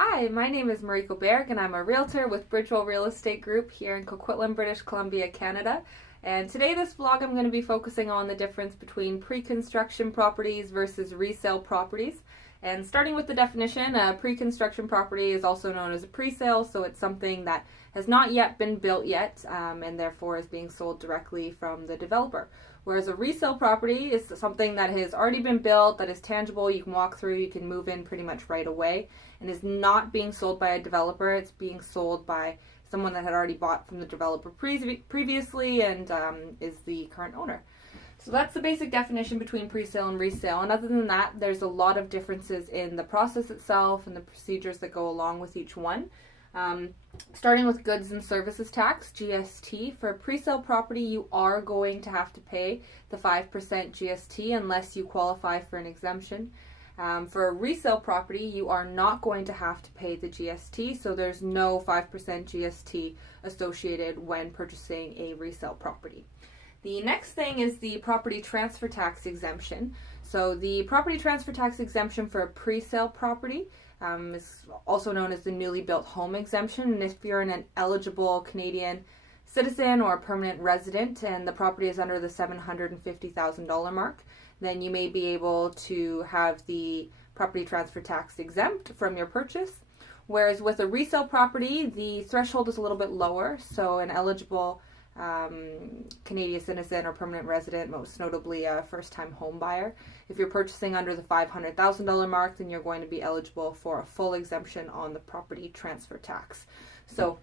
Hi, my name is Mariko Berg and I'm a realtor with BRIDGEWELL Real Estate Group here in Coquitlam, British Columbia, Canada. And today this vlog I'm going to be focusing on the difference between pre-construction properties versus resale properties. And starting with the definition, a pre-construction property is also known as a pre-sale, so it's something that has not yet been built yet and therefore is being sold directly from the developer. Whereas a resale property is something that has already been built, that is tangible, you can walk through, you can move in pretty much right away, and is not being sold by a developer. It's being sold by someone that had already bought from the developer previously and is the current owner. So that's the basic definition between pre-sale and resale, and other than that, there's a lot of differences in the process itself and the procedures that go along with each one. Starting with goods and services tax, GST, for a pre-sale property you are going to have to pay the 5% GST unless you qualify for an exemption. For a resale property you are not going to have to pay the GST, so there's no 5% GST associated when purchasing a resale property. The next thing is the property transfer tax exemption. So the property transfer tax exemption for a pre-sale property is also known as the newly built home exemption. And if you're an eligible Canadian citizen or permanent resident and the property is under the $750,000 mark, then you may be able to have the property transfer tax exempt from your purchase. Whereas with a resale property, the threshold is a little bit lower, so an eligible Canadian citizen or permanent resident, most notably a first-time home buyer. If you're purchasing under the $500,000 mark, then you're going to be eligible for a full exemption on the property transfer tax. So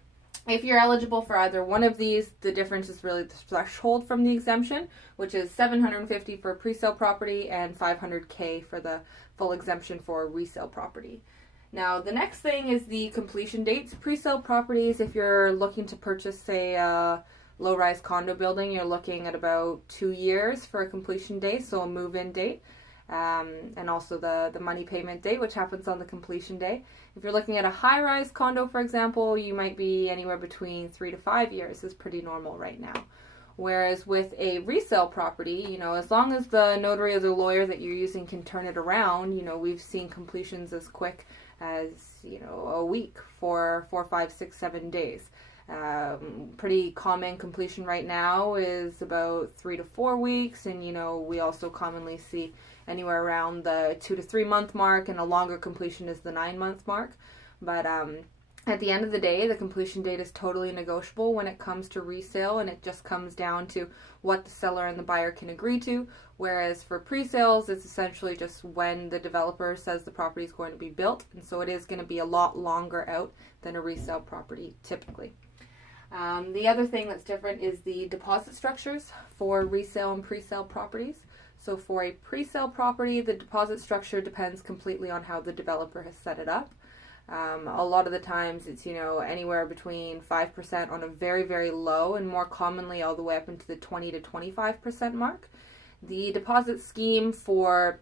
if you're eligible for either one of these, the difference is really the threshold from the exemption, which is $750,000 for a pre-sale property and $500,000 for the full exemption for a resale property. Now, the next thing is the completion dates. Pre-sale properties, if you're looking to purchase, say, a low-rise condo building, you're looking at about 2 years for a completion date, so a move-in date, and also the money payment date, which happens on the completion day. If you're looking at a high-rise condo, for example, you might be anywhere between 3 to 5 years. Is pretty normal right now. Whereas with a resale property, as long as the notary or the lawyer that you're using can turn it around, we've seen completions as quick as, a week, 4, 5, 6, 7 days. Pretty common completion right now is about 3 to 4 weeks, and we also commonly see anywhere around the 2 to 3 month mark, and a longer completion is the 9-month mark. But at the end of the day, the completion date is totally negotiable when it comes to resale, and it just comes down to what the seller and the buyer can agree to. Whereas for pre-sales, it's essentially just when the developer says the property is going to be built, and so it is going to be a lot longer out than a resale property typically. The other thing that's different is the deposit structures for resale and pre-sale properties. So for a pre-sale property, the deposit structure depends completely on how the developer has set it up. A lot of the times it's, anywhere between 5% on a very, very low, and more commonly all the way up into the 20 to 25% mark. The deposit scheme for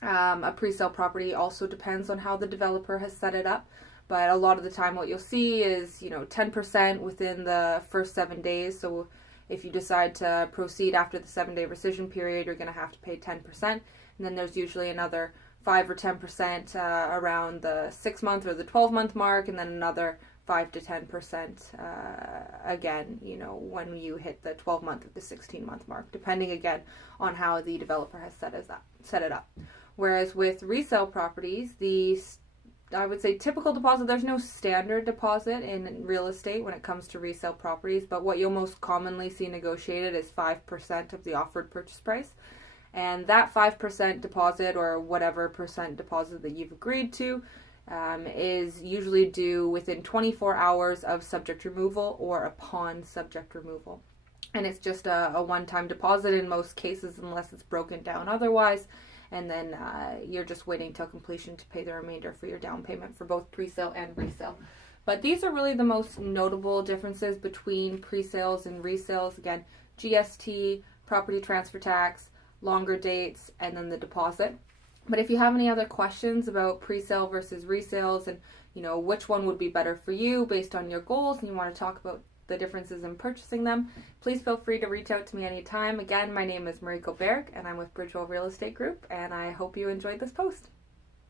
a pre-sale property also depends on how the developer has set it up. But a lot of the time what you'll see is, 10% within the first 7 days. So if you decide to proceed after the 7-day rescission period, you're going to have to pay 10%. And then there's usually another 5 or 10% around the 6-month or the 12-month mark, and then another 5 to 10% again, when you hit the 12-month or the 16-month mark, depending again on how the developer has set it up. Whereas with resale properties, I would say typical deposit, there's no standard deposit in real estate when it comes to resale properties, but what you'll most commonly see negotiated is 5% of the offered purchase price. And that 5% deposit, or whatever percent deposit that you've agreed to, is usually due within 24 hours of subject removal or upon subject removal. And it's just a one-time deposit in most cases unless it's broken down otherwise. And then you're just waiting till completion to pay the remainder for your down payment for both pre-sale and resale. But these are really the most notable differences between pre-sales and resales. Again, GST, property transfer tax, longer dates, and then the deposit. But if you have any other questions about pre-sale versus resales and which one would be better for you based on your goals, and you want to talk about the differences in purchasing them, please feel free to reach out to me anytime. Again, my name is Mariko Berg and I'm with BRIDGEWELL Real Estate Group, and I hope you enjoyed this post.